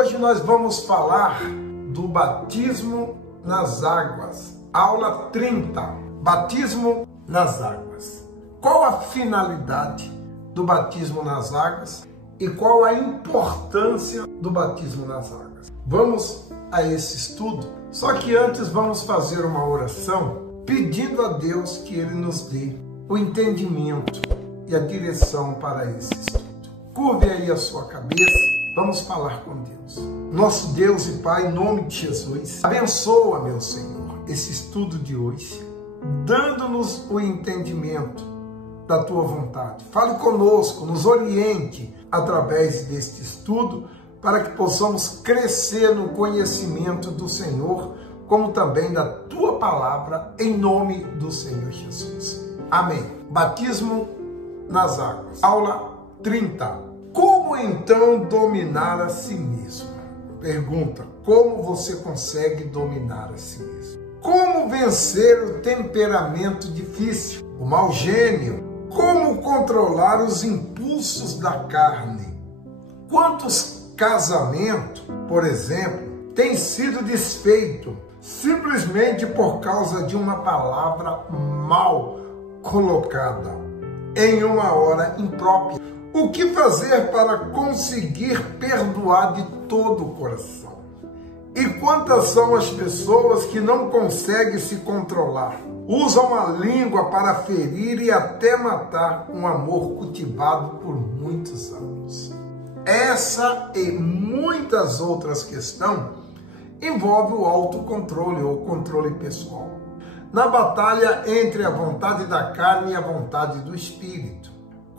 hoje nós vamos falar do batismo nas águas. Aula 30, batismo nas águas. Qual a finalidade do batismo nas águas e qual a importância do batismo nas águas? Vamos a esse estudo, só que antes vamos fazer uma oração pedindo a Deus que Ele nos dê o entendimento e a direção para esse estudo. Curve aí a sua cabeça, vamos falar com Deus. Nosso Deus e Pai, em nome de Jesus, abençoa, meu Senhor, esse estudo de hoje, dando-nos o entendimento da Tua vontade. Fale conosco, nos oriente através deste estudo, para que possamos crescer no conhecimento do Senhor, como também da Tua palavra, em nome do Senhor Jesus. Amém. Batismo nas águas. Aula 30. Como então dominar a si mesmo? Pergunta: como você consegue dominar a si mesmo? Como vencer o temperamento difícil, o mau gênio? Como controlar os impulsos da carne? Quantos casamentos, por exemplo, têm sido desfeitos simplesmente por causa de uma palavra mal colocada em uma hora imprópria? O que fazer para conseguir perdoar de todo o coração? E quantas são as pessoas que não conseguem se controlar? Usam a língua para ferir e até matar um amor cultivado por muitos anos. Essa e muitas outras questões envolvem o autocontrole ou controle pessoal, na batalha entre a vontade da carne e a vontade do espírito.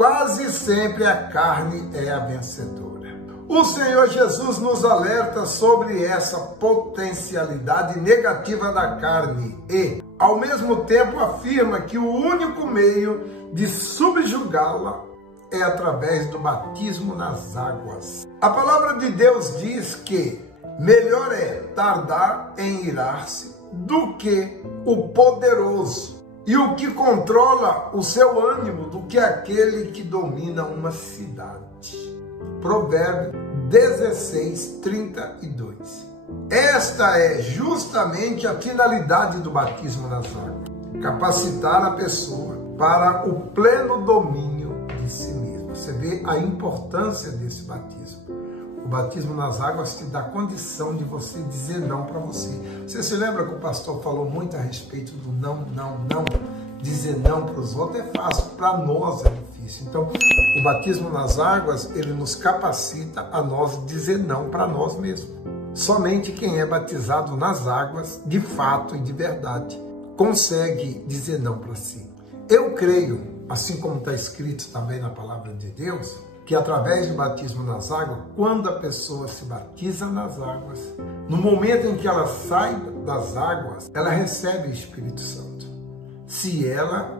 Quase sempre a carne é a vencedora. O Senhor Jesus nos alerta sobre essa potencialidade negativa da carne e, ao mesmo tempo, afirma que o único meio de subjugá-la é através do batismo nas águas. A palavra de Deus diz que melhor é tardar em irar-se do que o poderoso e o que controla o seu ânimo do que aquele que domina uma cidade. Provérbio 16:32. Esta é justamente a finalidade do batismo nas águas: capacitar a pessoa para o pleno domínio de si mesma. Você vê a importância desse batismo. O batismo nas águas te dá condição de você dizer não para você. Você se lembra que o pastor falou muito a respeito do não, não, não? Dizer não para os outros é fácil, para nós é difícil. Então, o batismo nas águas, ele nos capacita a nós dizer não para nós mesmos. Somente quem é batizado nas águas, de fato e de verdade, consegue dizer não para si. Eu creio, assim como está escrito também na palavra de Deus, que através do batismo nas águas, quando a pessoa se batiza nas águas, no momento em que ela sai das águas, ela recebe o Espírito Santo. Se ela,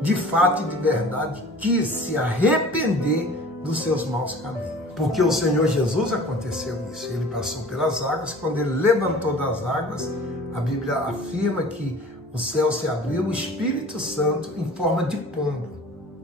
de fato e de verdade, quis se arrepender dos seus maus caminhos. Porque o Senhor Jesus aconteceu isso. Ele passou pelas águas, quando ele levantou das águas, a Bíblia afirma que o céu se abriu, o Espírito Santo, em forma de pombo.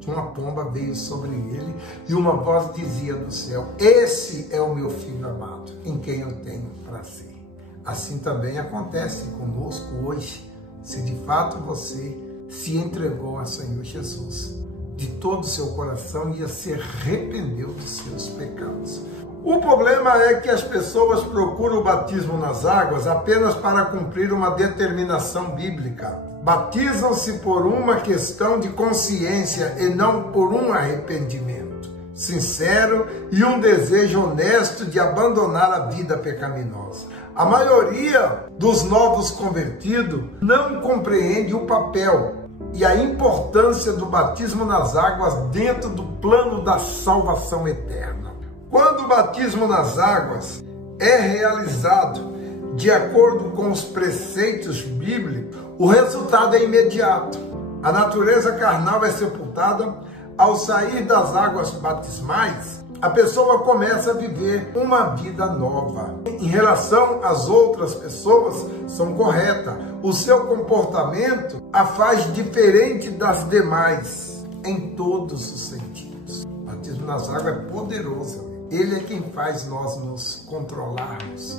Uma pomba veio sobre ele e uma voz dizia do céu: esse é o meu filho amado, em quem eu tenho prazer. Assim também acontece conosco hoje, se de fato você se entregou ao Senhor Jesus de todo o seu coração e se arrependeu dos seus pecados. O problema é que as pessoas procuram o batismo nas águas apenas para cumprir uma determinação bíblica. Batizam-se por uma questão de consciência e não por um arrependimento sincero e um desejo honesto de abandonar a vida pecaminosa. A maioria dos novos convertidos não compreende o papel e a importância do batismo nas águas dentro do plano da salvação eterna. Quando o batismo nas águas é realizado de acordo com os preceitos bíblicos, o resultado é imediato. A natureza carnal é sepultada. Ao sair das águas batismais, a pessoa começa a viver uma vida nova. Em relação às outras pessoas, são corretas. O seu comportamento a faz diferente das demais, em todos os sentidos. O batismo nas águas é poderoso. Ele é quem faz nós nos controlarmos.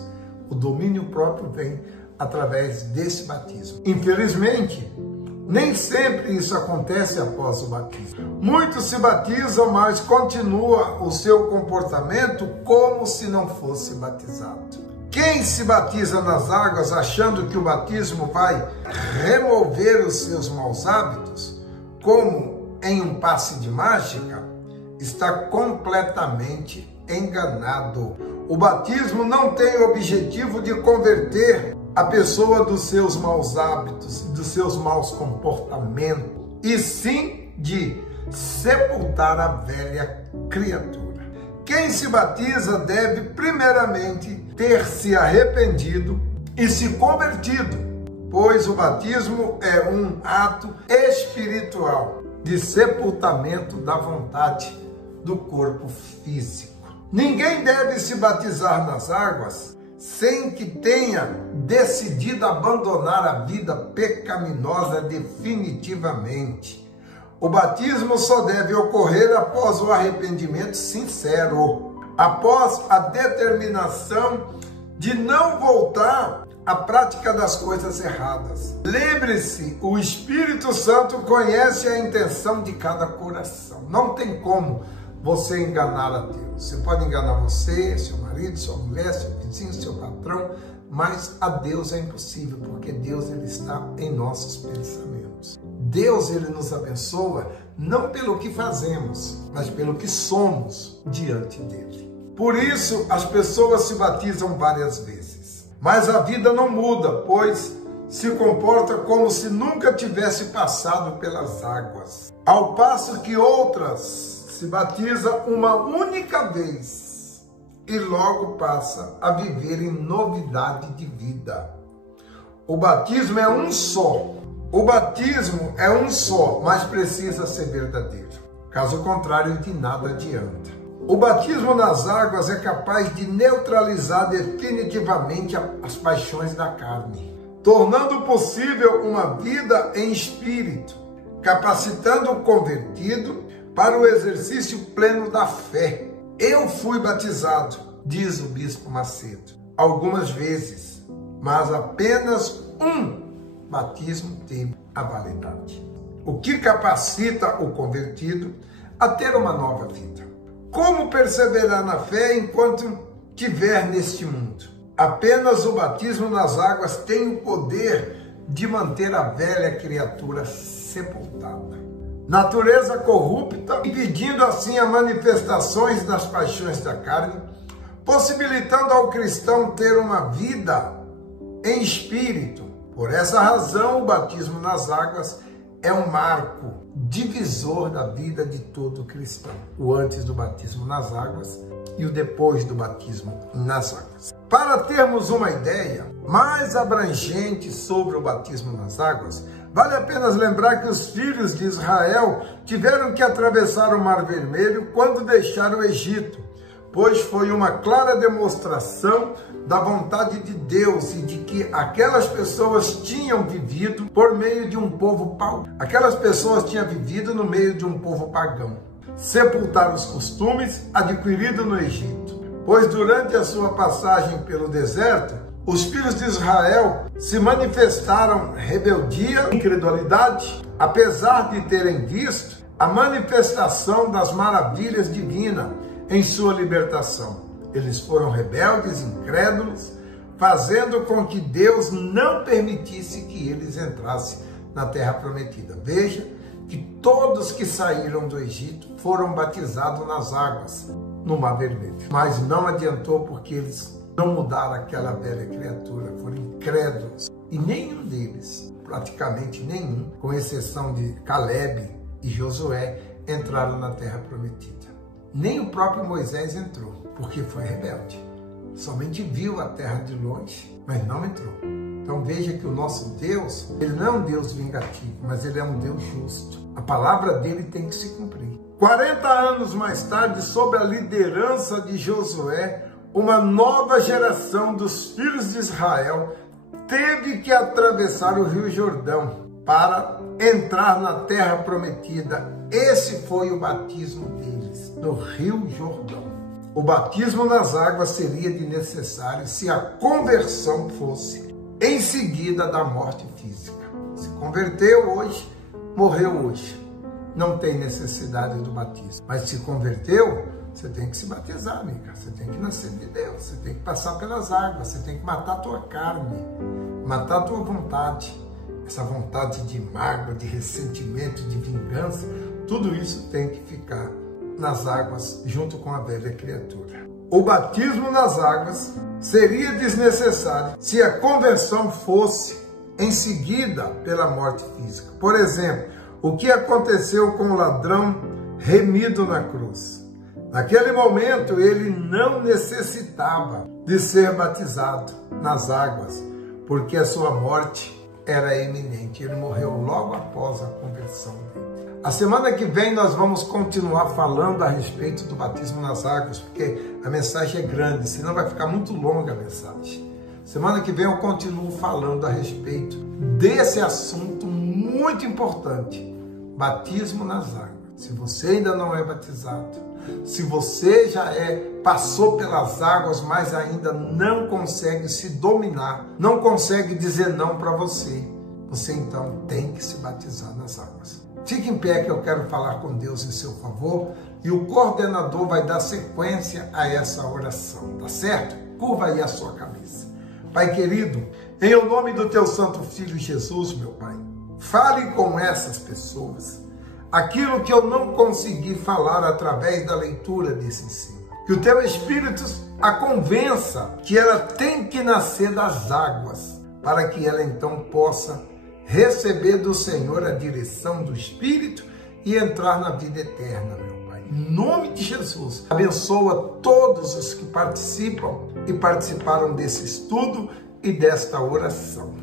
O domínio próprio vem através desse batismo. Infelizmente, nem sempre isso acontece após o batismo. Muitos se batizam, mas continua o seu comportamento como se não fosse batizado. Quem se batiza nas águas achando que o batismo vai remover os seus maus hábitos, como em um passe de mágica, está completamente enganado. O batismo não tem o objetivo de converter a pessoa dos seus maus hábitos, dos seus maus comportamentos, e sim de sepultar a velha criatura. Quem se batiza deve primeiramente ter se arrependido e se convertido, pois o batismo é um ato espiritual de sepultamento da vontade do corpo físico. Ninguém deve se batizar nas águas sem que tenha decidido abandonar a vida pecaminosa definitivamente. O batismo só deve ocorrer após o arrependimento sincero, após a determinação de não voltar à prática das coisas erradas. Lembre-se, o Espírito Santo conhece a intenção de cada coração. Não tem como você enganar a Deus. Você pode enganar você, seu marido, sua mulher, seu vizinho, seu patrão, mas a Deus é impossível, porque Deus ele está em nossos pensamentos. Deus ele nos abençoa não pelo que fazemos, mas pelo que somos diante dele. Por isso as pessoas se batizam várias vezes, mas a vida não muda, pois se comporta como se nunca tivesse passado pelas águas. Ao passo que outras se batiza uma única vez e logo passa a viver em novidade de vida. O batismo é um só. O batismo é um só, mas precisa ser verdadeiro. Caso contrário, de nada adianta. O batismo nas águas é capaz de neutralizar definitivamente as paixões da carne, tornando possível uma vida em espírito, capacitando o convertido para o exercício pleno da fé. Eu fui batizado, diz o bispo Macedo, algumas vezes, mas apenas um batismo teve a validade. O que capacita o convertido a ter uma nova vida. Como perseverar na fé enquanto estiver neste mundo? Apenas o batismo nas águas tem o poder de manter a velha criatura sepultada. Natureza corrupta, impedindo assim as manifestações das paixões da carne, possibilitando ao cristão ter uma vida em espírito. Por essa razão, o batismo nas águas é um marco divisor da vida de todo cristão. O antes do batismo nas águas e o depois do batismo nas águas. Para termos uma ideia mais abrangente sobre o batismo nas águas, vale a pena lembrar que os filhos de Israel tiveram que atravessar o Mar Vermelho quando deixaram o Egito, pois foi uma clara demonstração da vontade de Deus e de que aquelas pessoas tinham vivido por meio de um povo pagão. Aquelas pessoas tinham vivido no meio de um povo pagão. Sepultar os costumes adquiridos no Egito, pois durante a sua passagem pelo deserto, os filhos de Israel se manifestaram rebeldia, incredulidade, apesar de terem visto a manifestação das maravilhas divinas em sua libertação. Eles foram rebeldes, incrédulos, fazendo com que Deus não permitisse que eles entrassem na terra prometida. Veja que todos que saíram do Egito foram batizados nas águas, no Mar Vermelho. Mas não adiantou, porque eles não mudaram aquela velha criatura, foram incrédulos. E nenhum deles, praticamente nenhum, com exceção de Caleb e Josué, entraram na terra prometida. Nem o próprio Moisés entrou, porque foi rebelde. Somente viu a terra de longe, mas não entrou. Então veja que o nosso Deus, ele não é um Deus vingativo, mas ele é um Deus justo. A palavra dele tem que se cumprir. 40 anos mais tarde, sob a liderança de Josué, uma nova geração dos filhos de Israel teve que atravessar o Rio Jordão para entrar na terra prometida. Esse foi o batismo deles, no Rio Jordão. o batismo nas águas seria de necessário se a conversão fosse em seguida da morte física. Se converteu hoje, morreu hoje. Não tem necessidade do batismo. Mas se converteu, você tem que se batizar, amiga. Você tem que nascer de Deus. Você tem que passar pelas águas. Você tem que matar a tua carne, matar a tua vontade. Essa vontade de mágoa, de ressentimento, de vingança, tudo isso tem que ficar nas águas junto com a velha criatura. O batismo nas águas seria desnecessário se a conversão fosse em seguida pela morte física. Por exemplo, o que aconteceu com o ladrão remido na cruz? Naquele momento, ele não necessitava de ser batizado nas águas, porque a sua morte era iminente. Ele morreu logo após a conversão dele. A semana que vem nós vamos continuar falando a respeito do batismo nas águas, porque a mensagem é grande, senão vai ficar muito longa a mensagem. Semana que vem eu continuo falando a respeito desse assunto muito importante, batismo nas águas. Se você ainda não é batizado, se você já passou pelas águas, mas ainda não consegue se dominar, não consegue dizer não para você, você então tem que se batizar nas águas. Fique em pé que eu quero falar com Deus em seu favor e o coordenador vai dar sequência a essa oração, tá certo? Curva aí a sua cabeça. Pai querido, em o nome do teu santo filho Jesus, meu Pai, fale com essas pessoas aquilo que eu não consegui falar através da leitura desse ensino. Que o teu Espírito a convença que ela tem que nascer das águas, para que ela então possa receber do Senhor a direção do Espírito e entrar na vida eterna, meu Pai. Em nome de Jesus, abençoa todos os que participam e participaram desse estudo e desta oração.